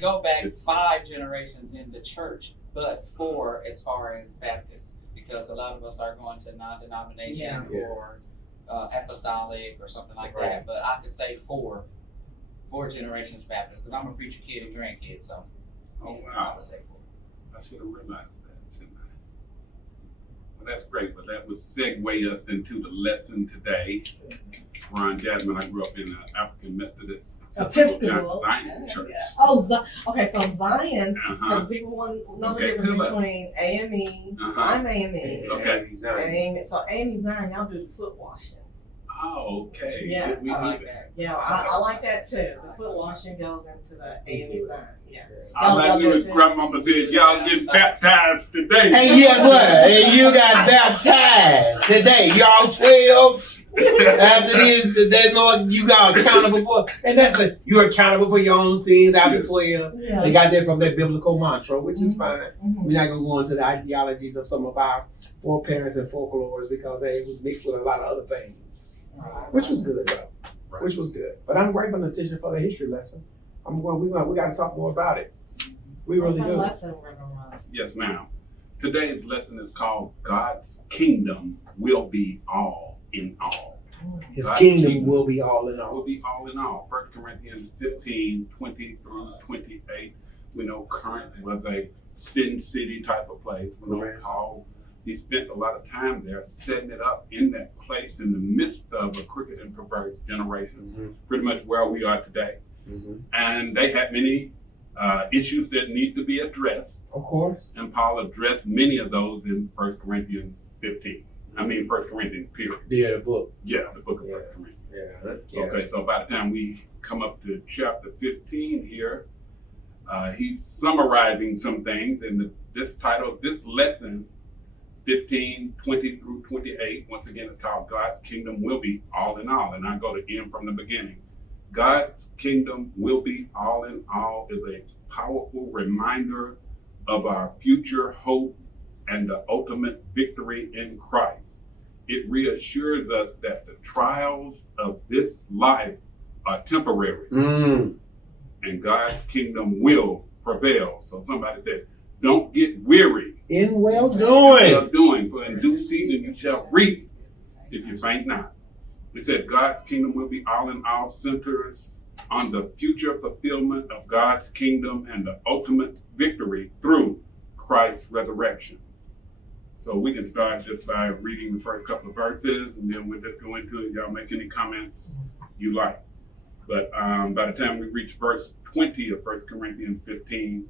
Go back 5 generations in the church, but 4 as far as Baptists, because a lot of us are going to non-denomination or apostolic or something like that. But I could say 4 generations Baptist, because I'm a preacher kid and grandkid, so I would say 4. I should have realized that, shouldn't I? Well, that's great, but that would segue us into the lesson today. Ron Jasmine, I grew up in an African Methodist Episcopal Zion Church. Oh, okay, so Zion, because people want to know the difference between AME, I'm AME. Okay. So AME Zion, y'all do the foot washing. Oh, okay. Yeah, I like that. Yeah, I like that too. The foot washing goes into the AME Zion. Yeah. All I knew is grandmama said, y'all get baptized today. And guess what? And you got baptized today. Y'all 12. After this, there's no you got accountable for, and you're accountable for your own sins after 12. Yeah. They got that from that biblical mantra, which is fine. We're not gonna go into the ideologies of some of our foreparents and folklores because it was mixed with a lot of other things, which was good though. Right. Which was good. But I'm grateful, Letitia, for the history lesson. We got to talk more about it. We really do. Lesson we're gonna run. Yes, ma'am. Today's lesson is called God's Kingdom Will Be All in All. His God's kingdom will be all in Will all. be all in all. 1 Corinthians 15, 20 through 28. We know Corinth was a sin city type of place. We know Paul, he spent a lot of time there setting it up in that place in the midst of a crooked and perverse generation, pretty much where we are today. And they had many issues that need to be addressed. Of course. And Paul addressed many of those in 1 Corinthians 15. 1 Corinthians, period. Yeah, the book. Yeah, the book of 1 Corinthians. Yeah. Okay, so by the time we come up to chapter 15 here, he's summarizing some things, and this title, this lesson, 15, 20 through 28, once again, is called God's Kingdom Will Be All in All. And I go to end from the beginning. God's kingdom will be all in all is a powerful reminder of our future hope and the ultimate victory in Christ. It reassures us that the trials of this life are temporary and God's kingdom will prevail. So somebody said, don't get weary In well doing, for in due season you shall reap if you faint not. It said God's kingdom will be all in all, centers on the future fulfillment of God's kingdom and the ultimate victory through Christ's resurrection. So we can start just by reading the first couple of verses, and then we'll just go into it. Y'all make any comments you like. But by the time we reach verse 20 of 1 Corinthians 15,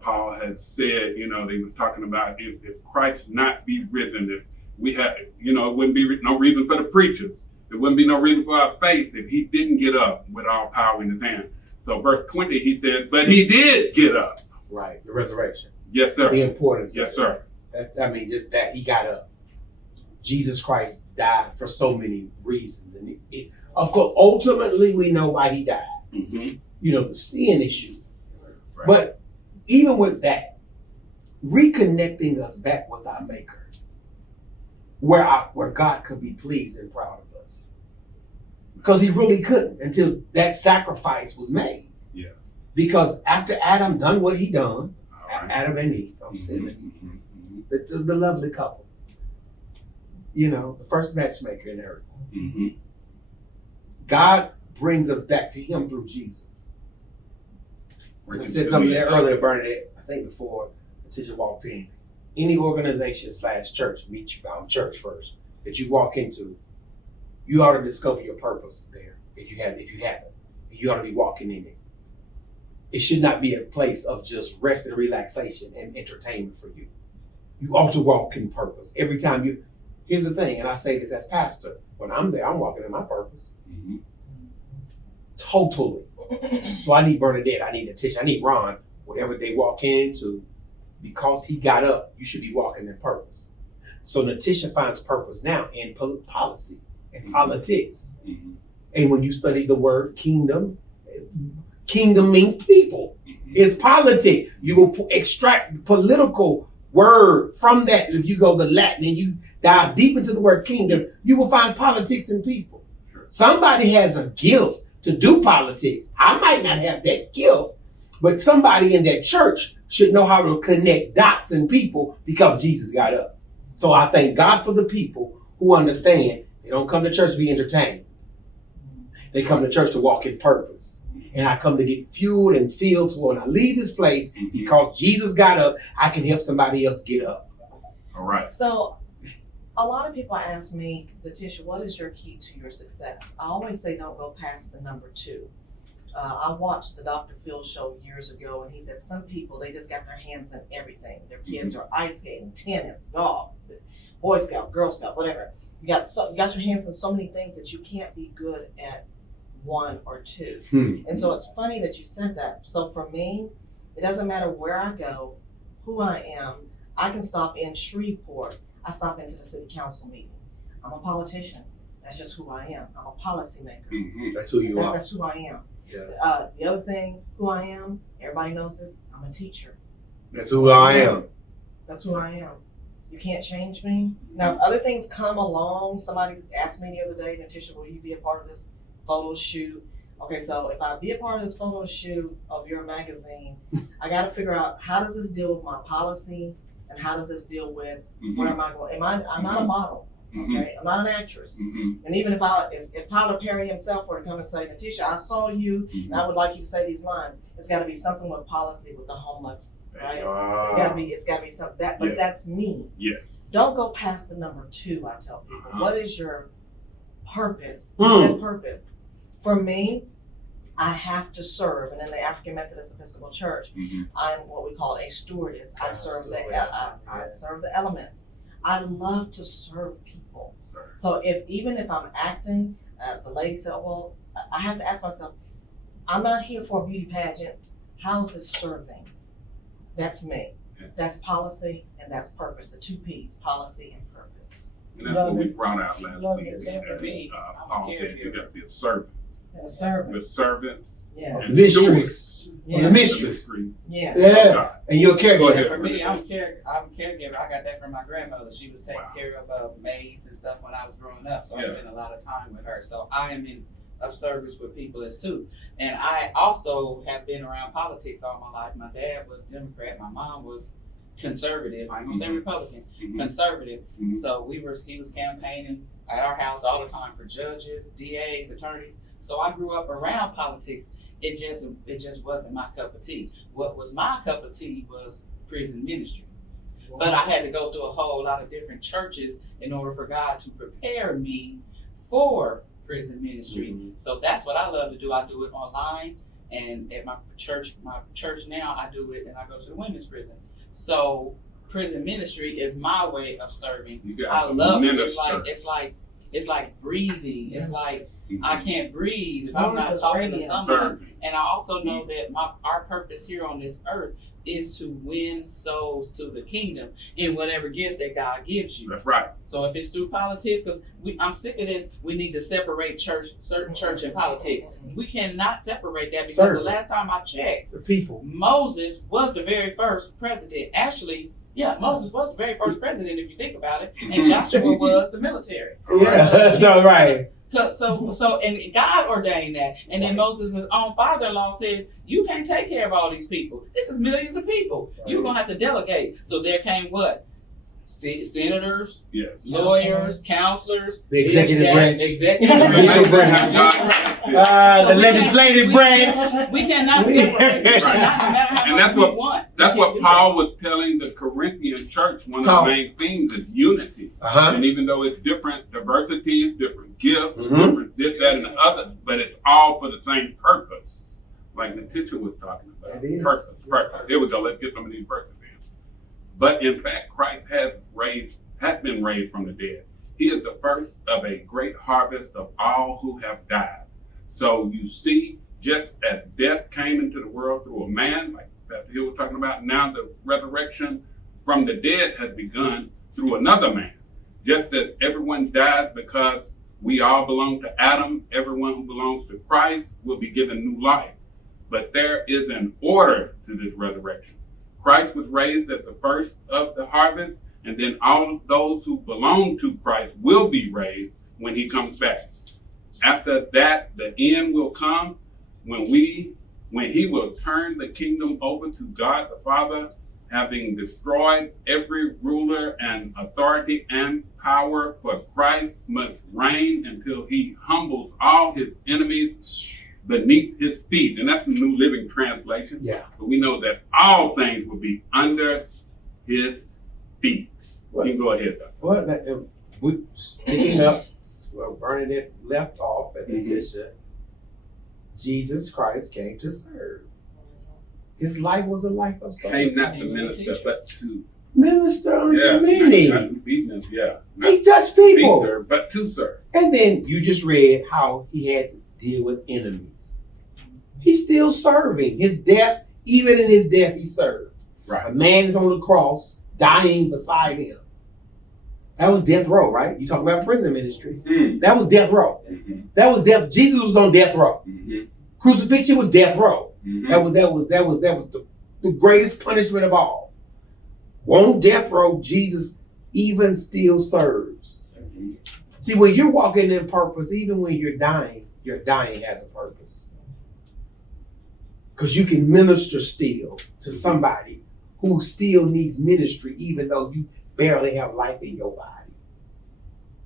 Paul has said, he was talking about if Christ not be risen, if we had, it wouldn't be no reason for the preachers. There wouldn't be no reason for our faith if he didn't get up with all power in his hand. So verse 20, he says, but he did get up. Right, the resurrection. Yes, sir. The importance. Yes, sir. Just that he got up. Jesus Christ died for so many reasons. And of course, ultimately, we know why he died. The sin issue. Right. But even with that, reconnecting us back with our Maker, where God could be pleased and proud of us. Because he really couldn't until that sacrifice was made. Yeah. Because after Adam done what he done, right. Adam and Eve, the lovely couple, the first matchmaker in earth. God brings us back to him through Jesus. I said something there earlier, Bernadette, I think before the teacher walked in. Any organization / church, church first, that you walk into, you ought to discover your purpose there. If you haven't, you ought to be walking in it. It should not be a place of just rest and relaxation and entertainment for you. You ought to walk in purpose. Every time here's the thing, and I say this as pastor, when I'm there, I'm walking in my purpose. Totally. So I need Bernadette, I need Letitia, I need Ron, whatever they walk into, because he got up, you should be walking in purpose. So Letitia finds purpose now in policy and politics. And when you study the word kingdom means people. It's politics. You will extract political word from that. If you go to Latin and you dive deep into the word kingdom, you will find politics and people. Sure. Somebody has a gift to do politics. I might not have that gift, but somebody in that church should know how to connect dots and people because Jesus got up. So I thank God for the people who understand they don't come to church to be entertained. They come to church to walk in purpose. And I come to get fueled and filled so when I leave this place, because Jesus got up, I can help somebody else get up. All right. So a lot of people ask me, Letitia, what is your key to your success? I always say don't go past the number 2. I watched the Dr. Phil show years ago, and he said some people, they just got their hands in everything. Their kids are ice skating, tennis, golf, Boy Scout, Girl Scout, whatever. You got your hands in so many things that you can't be good at 1 or 2. And so it's funny that you said that. So for me, it doesn't matter where I go, who I am. I can stop in Shreveport. I stop into the city council meeting. I'm a politician. That's just who I am. I'm a policymaker. That's who you are. That's who I am. Yeah. The other thing, who I am, everybody knows this, I'm a teacher. That's who I am. That's who I am. You can't change me. Now, if other things come along, somebody asked me the other day, Letitia, will you be a part of this photo shoot? Okay, so if I be a part of this photo shoot of your magazine, I got to figure out how does this deal with my policy and how does this deal with where am I going? I'm not a model. Okay, I'm not an actress. And even if Tyler Perry himself were to come and say, Letitia, I saw you and I would like you to say these lines, it's got to be something with policy with the homeless, right? It's got to be something that, but that's me. Yes. Don't go past the number 2. I tell people, what is your purpose? You said purpose. For me, I have to serve, and in the African Methodist Episcopal Church, I'm what we call a stewardess. I serve the elements. I love to serve people. So even if I'm acting, the lady said, well, I have to ask myself, I'm not here for a beauty pageant. How is this serving? That's me. That's policy and that's purpose. The 2 P's, policy and purpose. And that's what we brought out last week. For me, Paul said you got to be a servant. A servant. With servants. Yeah. And Mistress. Yeah. The mistress. Yeah. Yeah. And you're a caregiver. For me, I'm a caregiver. I got that from my grandmother. She was taking care of maids and stuff when I was growing up. So I spent a lot of time with her. So I am of service with people as too. And I also have been around politics all my life. My dad was Democrat. My mom was conservative. I ain't gonna say Republican. Conservative. So he was campaigning at our house all the time for judges, DAs, attorneys. So I grew up around politics. It just wasn't my cup of tea. What was my cup of tea was prison ministry. But I had to go through a whole lot of different churches in order for God to prepare me for prison ministry. So that's what I love to do. I do it online, and at my church now, I do it, and I go to the women's prison. So prison ministry is my way of serving. I love it. It's like breathing. It's like I can't breathe if I'm not talking to someone. And I also know that our purpose here on this earth is to win souls to the kingdom in whatever gift that God gives you. That's right. So if it's through politics, because I'm sick of this, we need to separate certain church and politics. We cannot separate that because the last time I checked, the people. Moses was the very first president. Actually, Moses was the very first president if you think about it, and Joshua was the military. Yeah, that's all right. So, and God ordained that. And then Moses' own father-in-law said, you can't take care of all these people. This is millions of people. You're going to have to delegate. So there came what? Senators, lawyers, counselors, the executive branch, the legislative branch. We cannot separate. No matter how much we want. That's what Paul was telling the Corinthian church. One of the main themes is unity. And even though it's different diversities, different gifts, different this, that, and the other, but it's all for the same purpose. Like Letitia was talking about. Purpose. Here we go. Let's get some of these purposes. But in fact, Christ has been raised from the dead. He is the first of a great harvest of all who have died. So you see, just as death came into the world through a man, like Pastor Hill was talking about, now the resurrection from the dead has begun through another man. Just as everyone dies because we all belong to Adam, everyone who belongs to Christ will be given new life. But there is an order to this resurrection. Christ was raised as the first of the harvest, and then all of those who belong to Christ will be raised when he comes back. After that, the end will come when he will turn the kingdom over to God the Father, having destroyed every ruler and authority and power, for Christ must reign until he humbles all his enemies beneath his feet. And that's the New Living Translation. Yeah. But we know that all things will be under his feet. Well, you can go ahead, though. Well, we picking up where Bernadette left off at Letitia. Jesus Christ came to serve. His life was a life of service. Came not to minister, but to minister unto many. Not to be minister, yeah. He touched people. Be served, but to serve. And then you just read how he had to deal with enemies. He's still serving. His death, even in his death, he served. Right. A man is on the cross, dying beside him. That was death row, right? You talk about prison ministry. That was death row. That was death. Jesus was on death row. Crucifixion was death row. That was the greatest punishment of all. On death row, Jesus even still serves. See, when you're walking in purpose, even when you're dying has a purpose. Because you can minister still to somebody who still needs ministry, even though you barely have life in your body.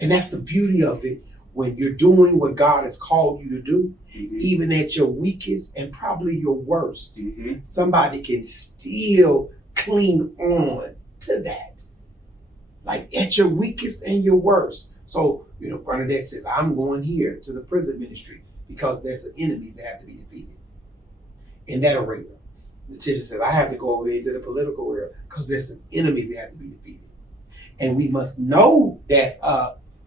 And that's the beauty of it. When you're doing what God has called you to do, even at your weakest and probably your worst, somebody can still cling on to that. Like at your weakest and your worst. So, Bernadette says, I'm going here to the prison ministry because there's some enemies that have to be defeated in that arena. Letitia says, I have to go over there to the political arena because there's some enemies that have to be defeated. And we must know that,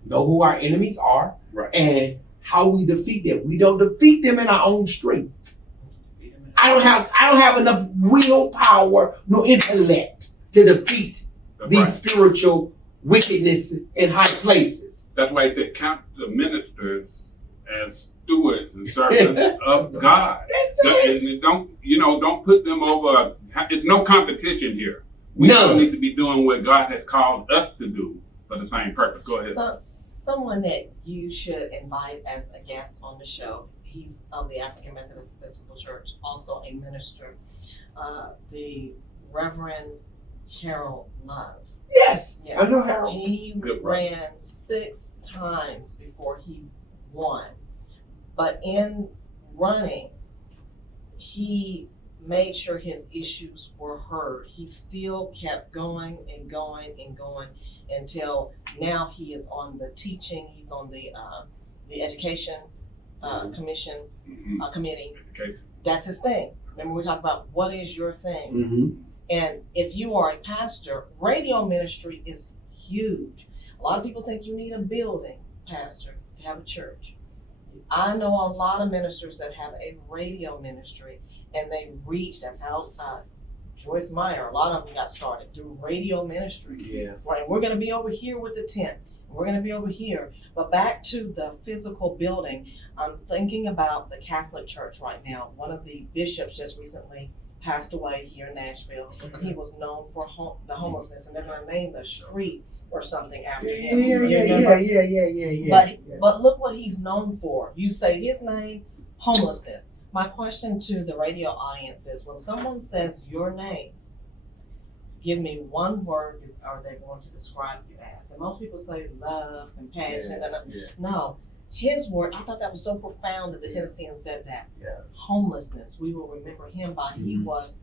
know who our enemies are, right, and how we defeat them. We don't defeat them in our own strength. I don't have enough willpower nor intellect to defeat these spiritual wickedness in high places. That's why he said, count the ministers as stewards and servants of God. And don't put them over. There's no competition here. We all need to be doing what God has called us to do for the same purpose. Go ahead. So, someone that you should invite as a guest on the show. He's of the African Methodist Episcopal Church, also a minister. The Reverend Harold Love. Yes, I know Harold. He ran 6 times before he won. But in running, he made sure his issues were heard. He still kept going and going and going until now he is on the teaching. He's on the education commission committee. Education. That's his thing. Remember we talked about what is your thing? And if you are a pastor, radio ministry is huge. A lot of people think you need a building, pastor, to have a church. I know a lot of ministers that have a radio ministry and they reach, that's how Joyce Meyer, a lot of them got started through radio ministry. Yeah. Right, we're gonna be over here with the tent. We're gonna be over here. But back to the physical building, I'm thinking about the Catholic Church right now. One of the bishops just recently passed away here in Nashville. Okay. He was known for the homelessness, and they're gonna name the street or something after him. Yeah. But look what he's known for. You say his name, homelessness. My question to the radio audience is, when someone says your name, give me one word are they going to describe you as? And most people say love, compassion. No, his word, I thought that was so profound that the Tennessean said that. Yeah. Homelessness, we will remember him by he was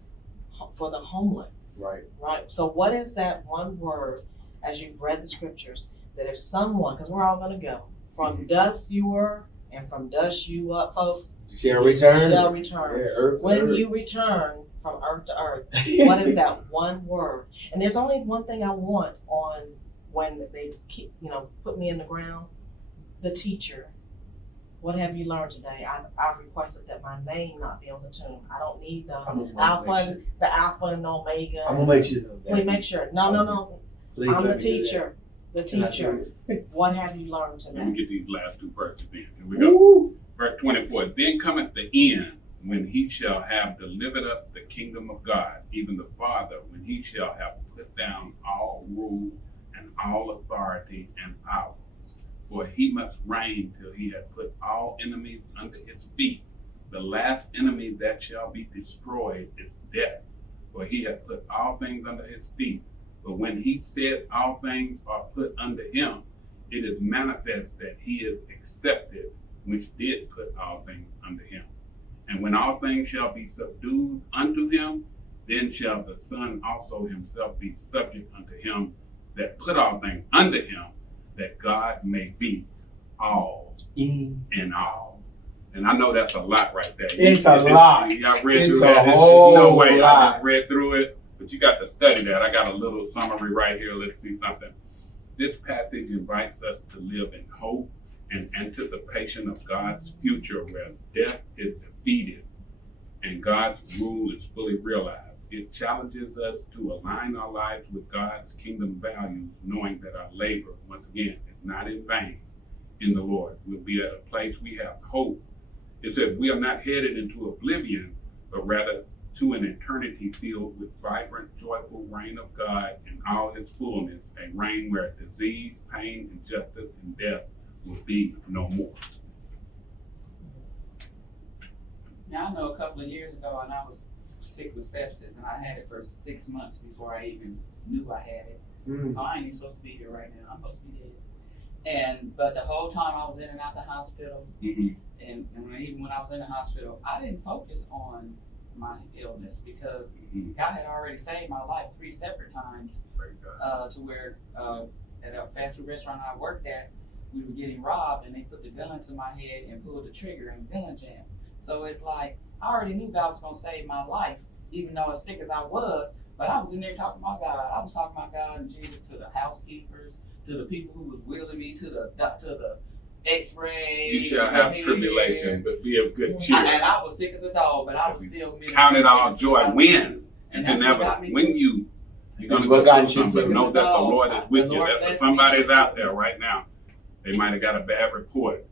for the homeless. Right. Right. So what is that one word, as you've read the scriptures, that if someone, because we're all going to go, from dust you were and from dust you up, folks, shall return. Shall return. Yeah, earth when earth. you return from earth to earth, what is that one word? And there's only one thing I want on when they keep, put me in the ground, the teacher. What have you learned today? I requested that my name not be on the tomb. I don't need the alpha and omega. I'm gonna make sure though. Please make sure. No. Please I'm the let me do teacher. The teacher. What have you learned Let me today? get these last 2 verses in. Here we go. Verse 24. Then cometh the end, when he shall have delivered up the kingdom of God, even the Father, when he shall have put down all rule and all authority and power. for he must reign till he hath put all enemies under his feet. The last enemy that shall be destroyed is death, for he hath put all things under his feet. But when he said all things are put under him, it is manifest that he is accepted, which did put all things under him. And when all things shall be subdued unto him, then shall the Son also himself be subject unto him that put all things under him, that God may be all in all. And I know that's a lot right there. It's a lot. Y'all read It's through a that. whole No way. I lot. just read through it, but you got to study that. I got a little summary right here. Let's see something. This passage invites us to live in hope and anticipation of God's future, where death is defeated and God's rule is fully realized. It challenges us to align our lives with God's kingdom values, knowing that our labor, once again, is not in vain in the Lord. We'll be at a place we have hope. It says we are not headed into oblivion, but rather to an eternity filled with vibrant, joyful reign of God in all his fullness, a reign where disease, pain, injustice, and death will be no more. Now, I know a couple of years ago, and I was sick with sepsis, and I had it for 6 months before I even knew I had it. So I ain't even supposed to be here right now. I'm supposed to be dead. But the whole time I was in and out the hospital, and even when I was in the hospital, I didn't focus on my illness because God had already saved my life 3 separate times. To where at a fast food restaurant I worked at, we were getting robbed, and they put the gun to my head and pulled the trigger and gun jam. So it's like, I already knew God was going to save my life, even though as sick as I was, but I was in there talking about God. I was talking about God and Jesus to the housekeepers, to the people who was wheeling me to the x-ray. You shall have tribulation, but be of good cheer. And I was sick as a dog, but I was still count it all joy. When? And It's inevitable. When you're going That's to what go God through something, should know that the Lord is with The you. Lord That's bless for somebody's me. out there right now. They might have got a bad report.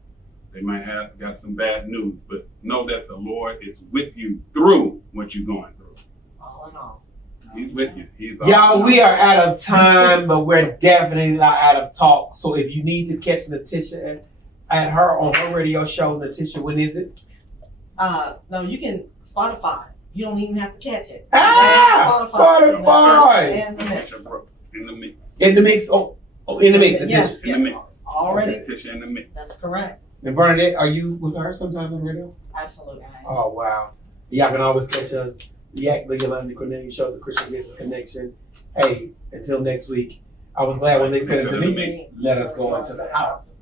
They might have got some bad news, but know that the Lord is with you through what you're going through. All in all. He's with you. He's Y'all, we are out of time, but we're definitely not out of talk. So if you need to catch Natisha at her on her radio show, Natisha, when is it? No, you can Spotify. You don't even have to catch it. Spotify. And the mix. in the mix. In the mix. Oh, in the mix, Natisha. Yes. In the mix. Already. Natisha in the mix. That's correct. And Bernadette, are you with her sometime on the radio? Absolutely. Oh, wow. Y'all can always catch us. The Yolanda Cornelius Show, the Christian Business Connection. Hey, until next week. I was glad when they said it to me. Let us go into the house.